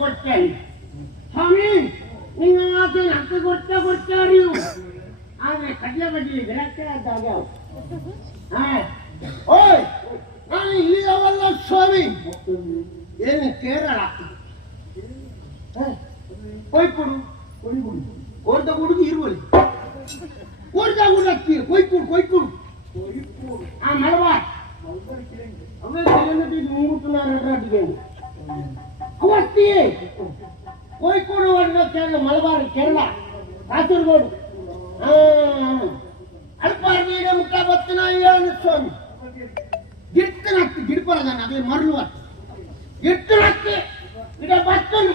ಕೊಡ್ತೇನೆ ಸ್ವಾಮಿ. ನಿಮ್ಮ ಮಾತಿನ ಹಕ್ಕು ಕೊಡ್ತಾ ನೀವು. ಆದ್ರೆ ಕಡ್ಲೆ ಬಡ್ಲಿ ಗಿಡಕ್ಕೆ ಅದಾಗ ಓಯ್ ನಾನು ಇಲ್ಲಿಯವಲ್ಲ ಸ್ವಾಮಿ. ಏನು ಕೇರಳ ಕೊಯ್ಕೊಡು ಓರ್ದ ಹುಡುಗಿ ಇರುವಲ್ಲಿ ಓರ್ದ ಹುಡುಗಿ ಕೊಯ್ಕೊಡು ಆ ಮಲಬಾರ್ ಅವೇ ಅವಸ್ತಿ ಕೋഴിക്കോട് ಕೇರಳ ಮಲಬಾರ್ ಕೇರಳ ಕಾಸರಗೋಡು ಅಲ್ಪಾರ್ಮೀಡ ಮುಟ್ಟ ಬತ್ತಿನ ಸ್ವಾಮಿ ಗಿಡ್ತನಕ್ಕೆ ಗಿಡ್ಪರದಾನ ಅದೇ ಮರಳು ಗಿಡ್ತನಕ್ಕೆ ಗಿಡ ಬತ್ತನು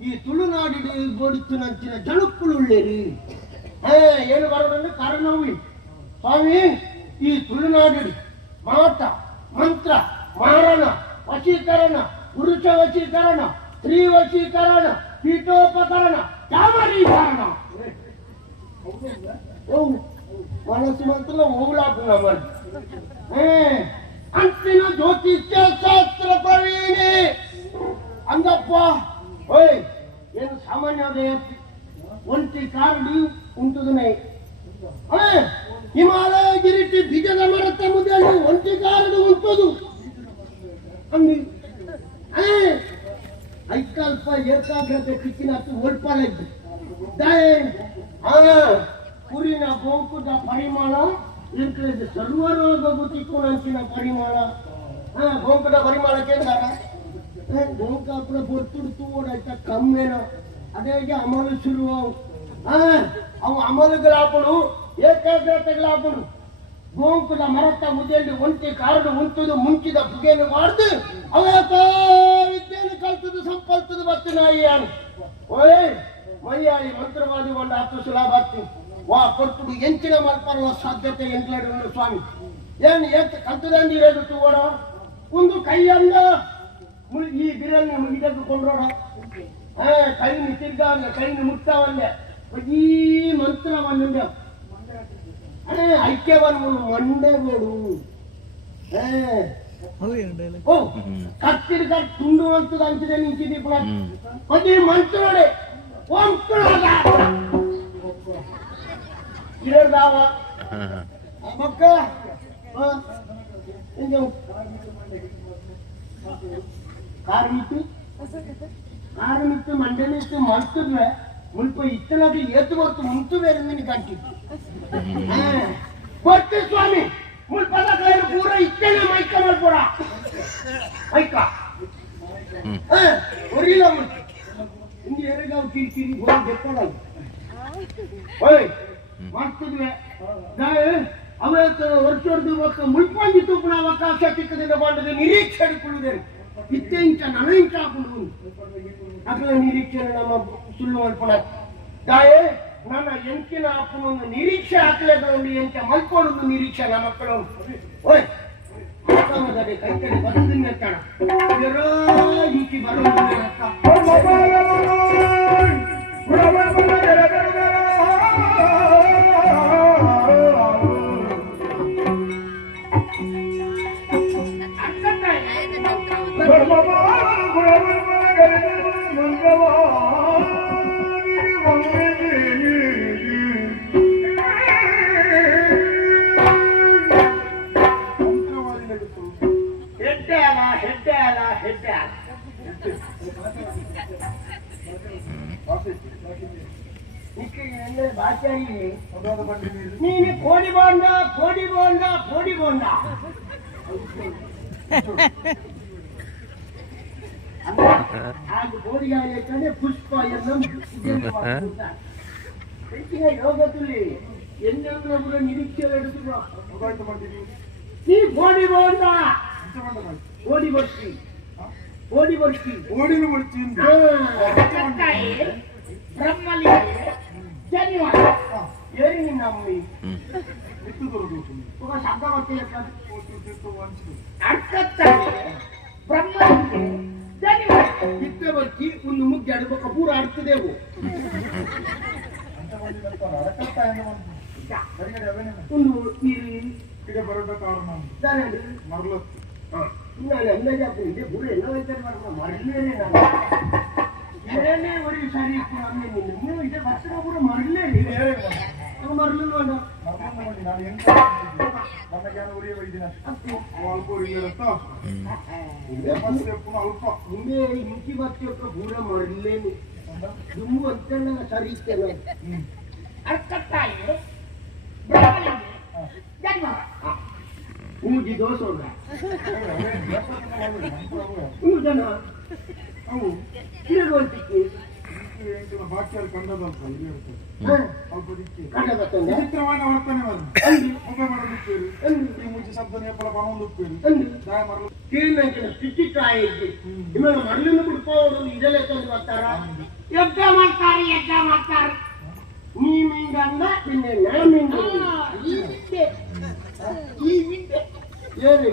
ಈ ತುಳುನಾಡಿನ ಗೋಡಿತ್ತು ನಂಚಿನ ಜಳುಕ್ಕುಳುಳ್ಳೇರಿ ಏನು ಬರೋದಂದ್ರೆ ಕಾರಣವು ಸ್ವಾಮಿ. ಈ ತುಳುನಾಡಿ ಮಾಟ ಮಂತ್ರ ಮಾರಣ ವಶೀಕರಣ ಪುರುಷ ವಶೀಕರಣ ಸ್ತ್ರೀ ವಶೀಕರಣ ಪೀಠೋಪಕರಣ ಚಾಮರೀಕರಣ ಮನಸ್ಸು ಮಾತ್ರ ಹೋಗ್ಲಾಪುರ ಅಂತಿನ ಜ್ಯೋತಿಷ್ಯ ಶಾಸ್ತ್ರ ಪ್ರವೀಣಿ ಅಂದಪ್ಪ. ಓಯ್ ಏನು ಸಾಮಾನ್ಯ ಒಂಟಿ ಕಾರ್ಡಿ ಉಂಟುದನೇ ಹಿಮಾಲಯ ಗಿರಿಟಿ ಬೀಜದ ಮರತ್ತ ಮುದ್ದಲ್ಲಿ ಒಂಟಿ ಕಾರಡು ಉಂಟುದು ಅಂದಿ ಐಕಲ್ಪ ಏಕಾಗ್ರತೆ ಕಿಕ್ಕಿನ ಓಡ್ಪಾಲ ಕುರಿನ ಗೋಂಕುದ ಪರಿಮಾಣ ಇಂಕ್ಲದ ಸರ್ವರೋಗ ಗುತ್ತಿಕ್ಕುನಂಚಿನ ಪರಿಮಾಣ ಗೋಂಕುದ ಪರಿಮಾಣ ಕೇಂದ್ರ ಗೋಂಕ ಅಪ್ಪನ ಬೊತ್ತುಡ್ತು ಓಡಾಯ್ತ ಕಮ್ಮೇನೋ ಅದೇ ಅಮಲು ಶುರು ಅವು ಅಮಲುಗಳಾಪಡು ಏಕಾಗ್ರತೆಗಳಾಪಡು ಗೋಂಕುದ ಮರತ್ತ ಮುದ್ದೆಯಲ್ಲಿ ಒಂಟಿ ಕಾರಡು ಉಂಟುದು ಮುಂಚಿದ ಪುಗೆಯನ್ನು ಮಾಡ್ದು ಅವಕ ವಿದ್ಯೆಯನ್ನು ಕಲ್ತದು ಸಂಪಲ್ತದು ಬತ್ತು ನಾಯಿ ಯಾನು ಓಯ್ ಮೈಯಾಳಿ ಮಂತ್ರವಾದಿ ಒಂದು ಹತ್ತು ಸುಲಭ ಆಗ್ತೀನಿ ವಾ ಕೊಟ್ಟು ಎಂಚಿನ ಮಲ್ಪರುವ ಸಾಧ್ಯತೆ ಎಂಟ್ಲಾಡಿಕೊಂಡು ಸ್ವಾಮಿ ಏನು ಕಲ್ತದಂದು ಇರೋದು ಓಡ ಒಂದು ಕೈಯಲ್ಲ ಈ ಬಿರಲ್ನ ಇದಕ್ಕೆ ಕೊಂಡ್ರೋಡ ಕೈನಿ ತಿರ್ಗಾವಲ್ಲ ಕೈನಿ ಮುಟ್ಟಾವಲ್ಲ ಈ ಮಂತ್ರವನ್ನು ಐಕ್ಯವನ್ನು ಮಂಡೆಗೋಡು ಕತ್ತಿರ ತುಂಡು ಅಂತದ ಅಂತಿದೆ ನಿಂತಿದ್ದಿ ಪದಿ ಮಂತ್ರೋಡೆ ಇರದಾವ ಮಕ್ಕ ಕಾರಮಿತ್ತು ಮಂಡನಿತ್ತು ಮಲ್ತಿದ್ರೆ ಮುಲ್ಪ ಇತ್ತನಾದ್ರೂ ಏತು ಬರ್ತು ಮುಂತು ಬೇರೆ ನಿನಗೆ ಕಂಟಿತ್ತು ಗೊತ್ತು ಸ್ವಾಮಿ ಮುಲ್ಪದ ಕೈಯಲ್ಲಿ ಪೂರ ಇತ್ತೇನೆ ಮೈಕ ಮಾಡ್ಬೋಡ ಮೈಕ ಒರಿಲ್ಲ ಹಿಂಗೆ ಎರಗಾವ್ ಕಿರಿಕಿರಿ ಹೋಗಿ ಬೆಟ್ಟಲ್ಲ ಓಯ್ ಮಾಡ್ತಿದ್ವಿ ಅವತ್ತು ವರ್ಷದ ಮುಲ್ಪಂದಿತ್ತು ಪುನಃ ಅವಕಾಶ ಸಿಕ್ಕದಿಂದ ಮಾಡಿದ ನಿರೀಕ್ಷೆ ಹಿಡ್ಕೊಳ್ಳುವುದೇ ಇತ್ತೆ ಇಂಚ ನನ ಇಂಚ ಹಾಕೊಂಡು ಅದ್ರ ನಿರೀಕ್ಷೆ ನಮ್ಮ ಸುಳ್ಳು ಮಾಡ್ಕೊಳ ದಾಯೇ ನನ್ನ ಎಂಚಿನ ಅಪ್ಪನೊಂದು ನಿರೀಕ್ಷೆ ಹಾಕಲೇದೊಂದು ಎಂಚ ಮಲ್ಕೊಂಡೊಂದು ನಿರೀಕ್ಷೆ ನಮ್ಮ ಮಕ್ಕಳು ಓಯ್ ಕೈ ಕಡೆ ಬರೋದಿನ ಕಣ ಈಚಿ ಬರೋದಿನ ನೀನು ಕೋಡಿ ಬೋಂಡ ಕೋಡಿ ಬೋಂಡ ಕೋಡಿ ಬೋಂಡ ಹಾಗೆ ಬೋಡಿಗೆ ಪುಷ್ಪ ಯೋಗದಲ್ಲಿ ಎಂದೆಂದ್ರೆ ನಿರೀಕ್ಷೆ ನೀ ಬೋಡಿ ಬೋಂಡ ಓಡಿ ಬರ್ತಿ ಓಡಿ ಬರ್ತಿ ಓಡಿನ ಬರ್ತಿ ಬ್ರಹ್ಮಲಿ ಜನಿವಾರ ಏರಿ ನಿನ್ನ ಅಮ್ಮಿ ಶಬ್ದ ಬರ್ತಿಲ್ಲ ಬ್ರಹ್ಮಲಿಗೆ ಜನಿವಾರ ಇತ್ತೆ ಬರ್ತಿ ಒಂದು ಮುಗ್ಗಿ ಅಡ್ಬೇಕು ಪೂರ ಆಡ್ತದೇವು ಒಂದು ನೀರು ಬರೋದ ಕಾರಣ ಮರಳು ನಾನು ಅಂದಾಜು ಹಾಕಿದ್ದೆ ಪೂರ ಎಲ್ಲ ವೈದ್ಯರು ಮಾಡ್ಕೊಂಡು ಮರಲೇನೆ ನಾನು ಏನೇ ಒರಿ ಸರಿ ನಿನ್ನ ಇದೆ ವರ್ಷ ಪೂರ ಮರಲೇ ಮರಲು ನೋಡ ನಾನು ಎಂತ ನನಗೆ ಉರಿಯ ವೈದ್ಯನ ಅಲ್ಪ ಉರಿಯತ್ತ ಅಲ್ಪ ಮುಂದೆ ಇಂಚಿ ಬಚ್ಚ ಪೂರ ಮರಲೇನು ದುಮ್ಮು ಅಂತ ಸರಿ ಇತ್ತೇನೆ ಅರ್ಕತ್ತಾಯಿ ಮೂಜಿ ದೋಸೆ ಜನ ಅವು ಇರುವಂತಿಕ್ಕೆ ಬಾಕಿಯಲ್ಲಿ ಕಂಡದ ಅಲ್ಪ ದಿಕ್ಕಿ ಕಂಡದತ್ತಂದ್ರೆ ವಿಚಿತ್ರವಾದ ವರ್ತನೆ ಮುಖ ಮಾಡೋದಿಕ್ಕೇರು ಈ ಮುಂಚೆ ಶಬ್ದ ನೆಪಲ ಬರೋದಿಕ್ಕೇರು ದಾಯ ಮಾಡಲು ಕೀಳ್ನಂಚಿನ ಸ್ಥಿತಿಕಾಯಿ ಇವಾಗ ಮರಳನ್ನು ಬಿಡ್ಕೊಂಡು ಇದೆಲ್ಲ ತಂದು ಬರ್ತಾರ ಯಜ್ಞ ಮಾಡ್ತಾರೆ ನೀ ಮೀಂಗಂದ ನಿನ್ನೆ ನಾ ಮೀಂಗ ಈ ವಿದ್ಯೆ ಏನು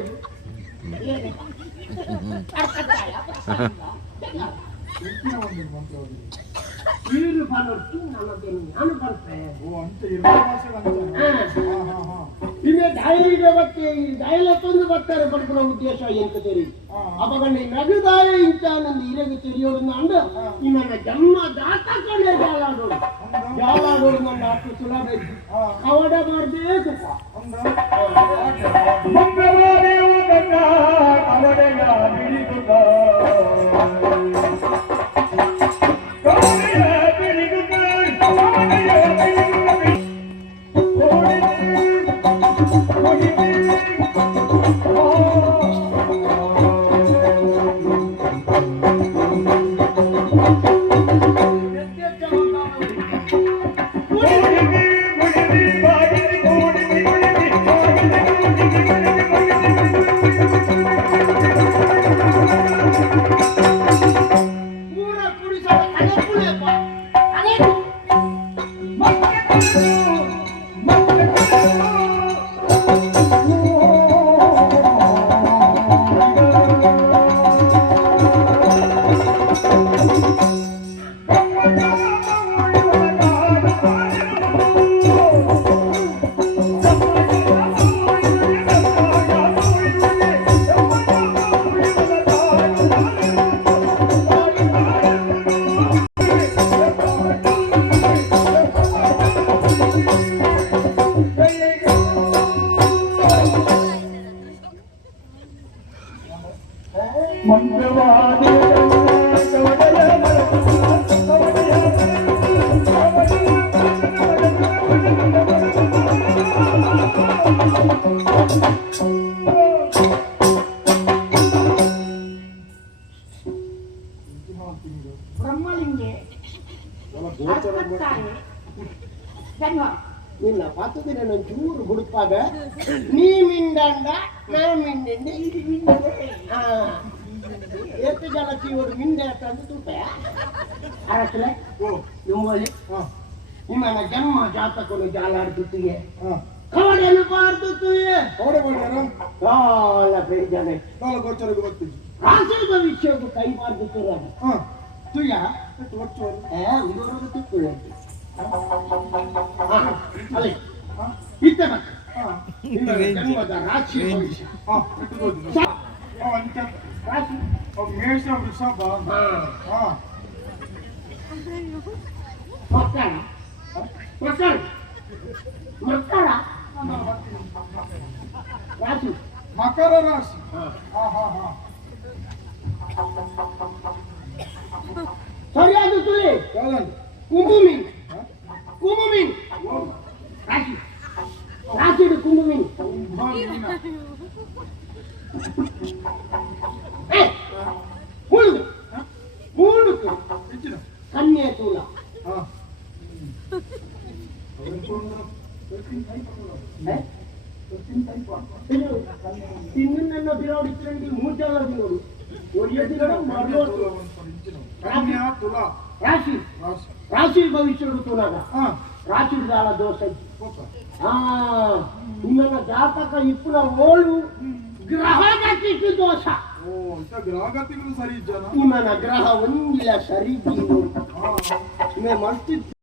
ನೀರು ಬರೋದು ನಾನು ಬರ್ತೇನೆ ಇದೇ ದಾಯಿಗೆ ಬತ್ತೆ ಈ ದಾಯಿಲೆ ತಂದು ಬರ್ತಾರೆ ಪಡ್ಕೊಳ್ಳೋ ಉದ್ದೇಶ ಎಂತ ತೆರಿ ಅಪಗಂಡ ನಗುದಾಯ ಇಂಚ ನಂದು ಇರಗೆ ತೆರಿಯೋದನ್ನ ಅಂದ ಈ ನನ್ನ ಜನ್ಮ ದಾತಕೊಂಡೇ ಜಾಲಾಡೋಡು ನನ್ನ ಅಷ್ಟು ಸುಲಭ ಕವಡ ಮಾಡಬೇಕು ಬ್ರಹ್ಮಲಿಂಗೆ ನಿನ್ನ ಪಾತ್ರದಲ್ಲಿ ನಾನು ಚೂರು ಹುಡುಕಾಗ ನೀ ಮಿಂಡಂಡ ನಾ ಮಿಂಡಿ ಎಷ್ಟು ಜನ ಚೀವರು ಮಿಂಡೆ ಅಂತಂದು ತೂಪ ಅರಕಲೆ ನಿಮ್ಮಲ್ಲಿ ನಿಮ್ಮನ್ನ ಜನ್ಮ ಜಾತಕನು ಜಾಲಾಡ್ತಿಗೆ ಕವಡೆಯನ್ನು ಬಾರ್ದುತ್ತುಯೇ ಕಾಲ ಬೇಜಾನೆ ಗೋಚರಕ್ಕೆ ಬರ್ತೀವಿ ರಾಶಿ ಭವಿಷ್ಯಕ್ಕೂ ಕೈ ಬಾರ್ದುತ್ತುರ ತುಯ್ಯ ಅಲ್ಲಿ ಇತ್ತ ಜನ್ಮದ ರಾಶಿ ಭವಿಷ್ಯ ರಾಶಿ ಮೇಷ ವೃಷಭ ಮಕ್ಕಳ ಮಕ್ಕಳ ಮಕ್ಕಳ ರಾಶಿ ಮಕರ ರಾಶಿ ಸರಿಯಾದ ತುಳಿ ಕುಂಭಮೀನ್ ಕುಂಭಮೀನ್ ರಾಶಿ ರಾಶಿಡು ಕುಂಭಮೀನ್ ಮೂಡುದು ಮೂಡುದು ಕನ್ಯೆ ತೂಲ ತಿನ್ನ ಬಿರೋಡಿದ್ರಲ್ಲಿ ಮೂಜಲ್ಲ ಬಿರೋಡು ರಾಶಿ ರಾಶಿ ಭವಿಷ್ಯ ತುಲಾಗ ರಾಶಿ ಜಾಲ ದೋಷ ನಿನ್ನ ಜಾತಕ ಇಪ್ಪುನ ಓಳು ಗ್ರಹ ಗತಿಟ್ಟು ದೋಷ ಗ್ರಹಗತಿಗಳು ಸರಿ ನಿಮ್ಮನ ಗ್ರಹ ಒಂದಿಲ್ಲ ಸರಿ ಮಸ್ತಿ